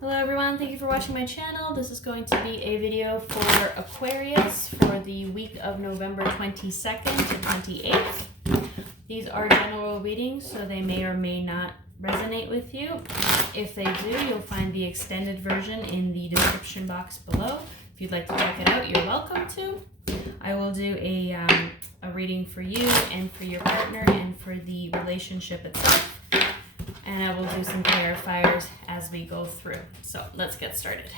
Hello everyone, thank you for watching my channel. This is going to be a video for Aquarius for the week of November 22nd to 28th. These are general readings, so they may or may not resonate with you. If they do, you'll find the extended version in the description box below. If you'd like to check it out, you're welcome to. I will do a reading for you and for your partner and for the relationship itself. And I will do some clarifiers as we go through. So let's get started.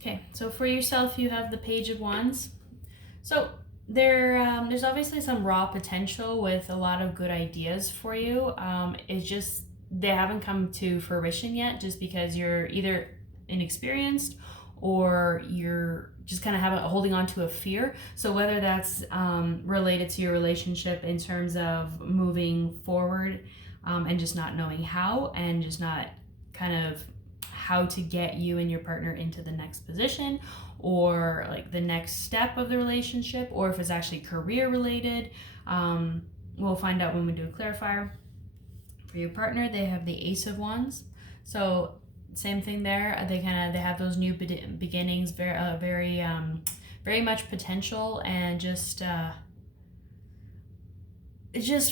Okay, so for yourself, you have the Page of Wands. So there's obviously some raw potential with a lot of good ideas for you. It's just they haven't come to fruition yet, just because you're either inexperienced or you're just kind of holding on to a fear. So whether that's related to your relationship in terms of moving forward and just not knowing how, and just not kind of how to get you and your partner into the next position, or like the next step of the relationship, or if it's actually career related. We'll find out when we do a clarifier. For your partner, they have the Ace of Wands. So same thing there. They have those new beginnings, very much potential, and just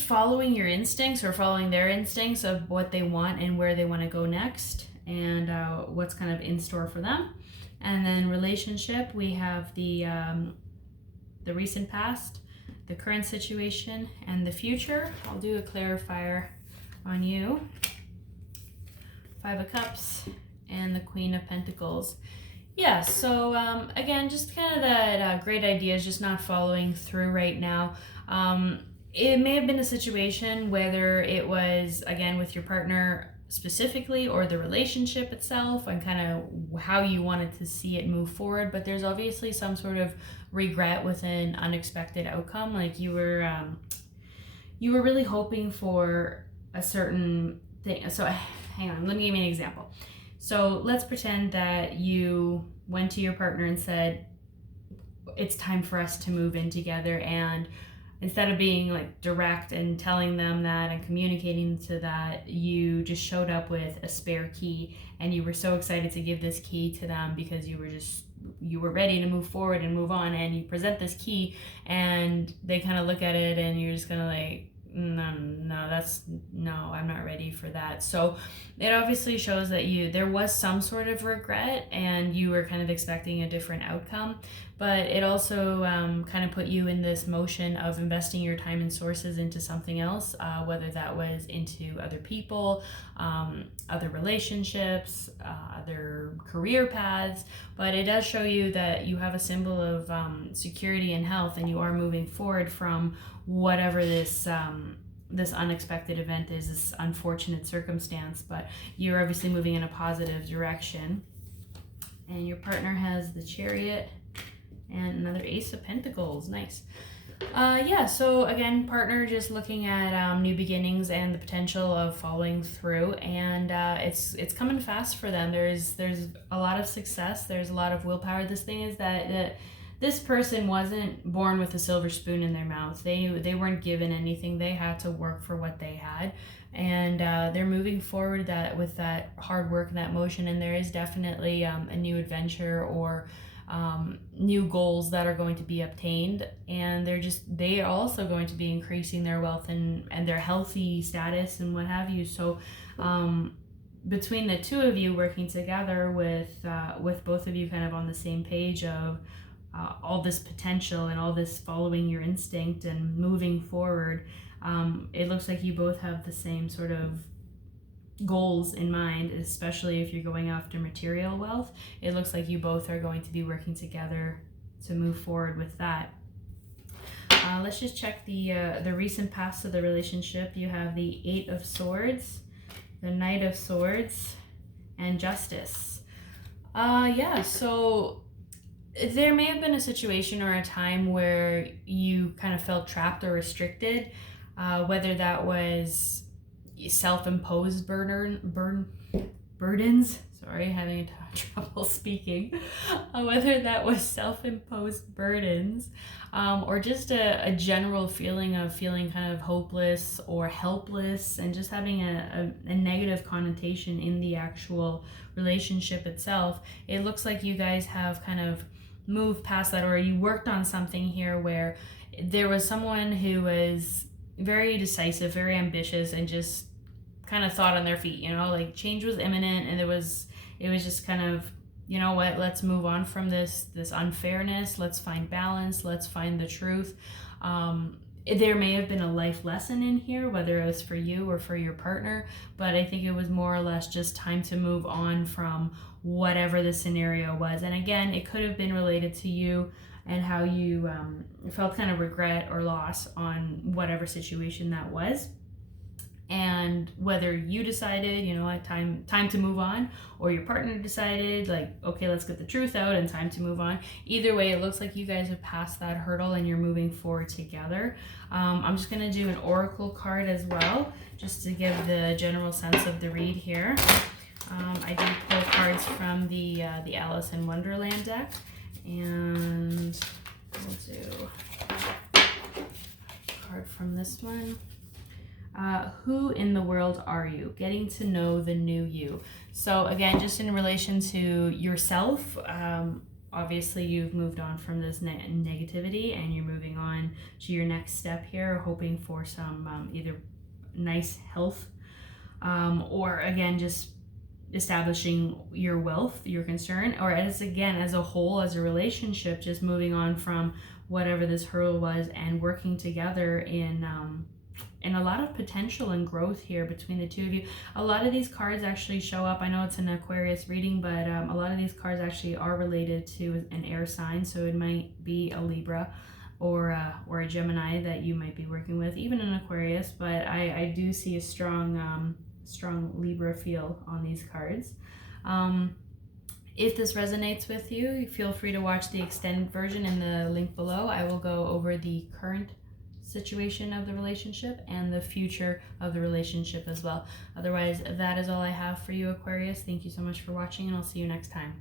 following your instincts, or following their instincts of what they want and where they want to go next, and what's kind of in store for them. And then relationship, we have the recent past, the current situation, and the future. I'll do a clarifier on you. Five of Cups and the Queen of Pentacles. Yeah, so again, just kind of that great ideas just not following through right now. It may have been a situation, whether it was, again, with your partner specifically, or the relationship itself, and kind of how you wanted to see it move forward, but there's obviously some sort of regret with an unexpected outcome. Like you were really hoping for a certain thing. So hang on, let me give you an example. So let's pretend that you went to your partner and said, it's time for us to move in together, and instead of being like direct and telling them that and communicating to that, you just showed up with a spare key, and you were so excited to give this key to them because you were ready to move forward and move on, and you present this key and they kind of look at it and you're just kind of like, no, I'm not ready for that. So it obviously shows that there was some sort of regret, and you were kind of expecting a different outcome. But it also kind of put you in this motion of investing your time and sources into something else, whether that was into other people, other relationships, other career paths. But it does show you that you have a symbol of security and health, and you are moving forward from whatever this unexpected event is, this unfortunate circumstance. But you're obviously moving in a positive direction. And your partner has the Chariot and another Ace of Pentacles. Nice. Yeah, so again, partner just looking at new beginnings and the potential of following through, and it's coming fast for them. There's a lot of success. There's a lot of willpower. This thing is that this person wasn't born with a silver spoon in their mouth. They weren't given anything. They had to work for what they had, and they're moving forward with that hard work and that motion. And there is definitely a new adventure, or new goals that are going to be obtained, and they are also going to be increasing their wealth and their healthy status and what have you. So between the two of you working together with both of you kind of on the same page of all this potential and all this following your instinct and moving forward, it looks like you both have the same sort of goals in mind, especially if you're going after material wealth. It looks like you both are going to be working together to move forward with that. Let's just check the recent past of the relationship. You have the Eight of Swords, the Knight of Swords, and Justice. Yeah, so there may have been a situation or a time where you kind of felt trapped or restricted, whether that was self-imposed burdens, sorry, having trouble speaking, whether that was self-imposed burdens, or just a general feeling of feeling kind of hopeless or helpless, and just having a negative connotation in the actual relationship itself. It looks like you guys have kind of moved past that, or you worked on something here where there was someone who was very decisive, very ambitious, and just kind of thought on their feet, like change was imminent, and it was just kind of, you know what, let's move on from this unfairness, let's find balance, let's find the truth. There may have been a life lesson in here, whether it was for you or for your partner, but I think it was more or less just time to move on from whatever the scenario was. And again, it could have been related to you and how you felt kind of regret or loss on whatever situation that was. And whether you decided, time to move on, or your partner decided, like, okay, let's get the truth out and time to move on. Either way, it looks like you guys have passed that hurdle and you're moving forward together. I'm just going to do an oracle card as well, just to give the general sense of the read here. I did pull cards from the Alice in Wonderland deck, and we'll do a card from this one. Who in the world are you? Getting to know the new you. So again, just in relation to yourself, obviously you've moved on from this negativity and you're moving on to your next step here, hoping for some either nice health, or again, just establishing your wealth, your concern, or as a whole, as a relationship, just moving on from whatever this hurdle was and working together in a lot of potential and growth here between the two of you. A lot of these cards actually show up. I know it's an Aquarius reading, but a lot of these cards actually are related to an air sign. So it might be a Libra or a Gemini that you might be working with, even an Aquarius. But I do see a strong Libra feel on these cards. If this resonates with you, feel free to watch the extended version in the link below. I will go over the current situation of the relationship and the future of the relationship as well. Otherwise, that is all I have for you, Aquarius. Thank you so much for watching, and I'll see you next time.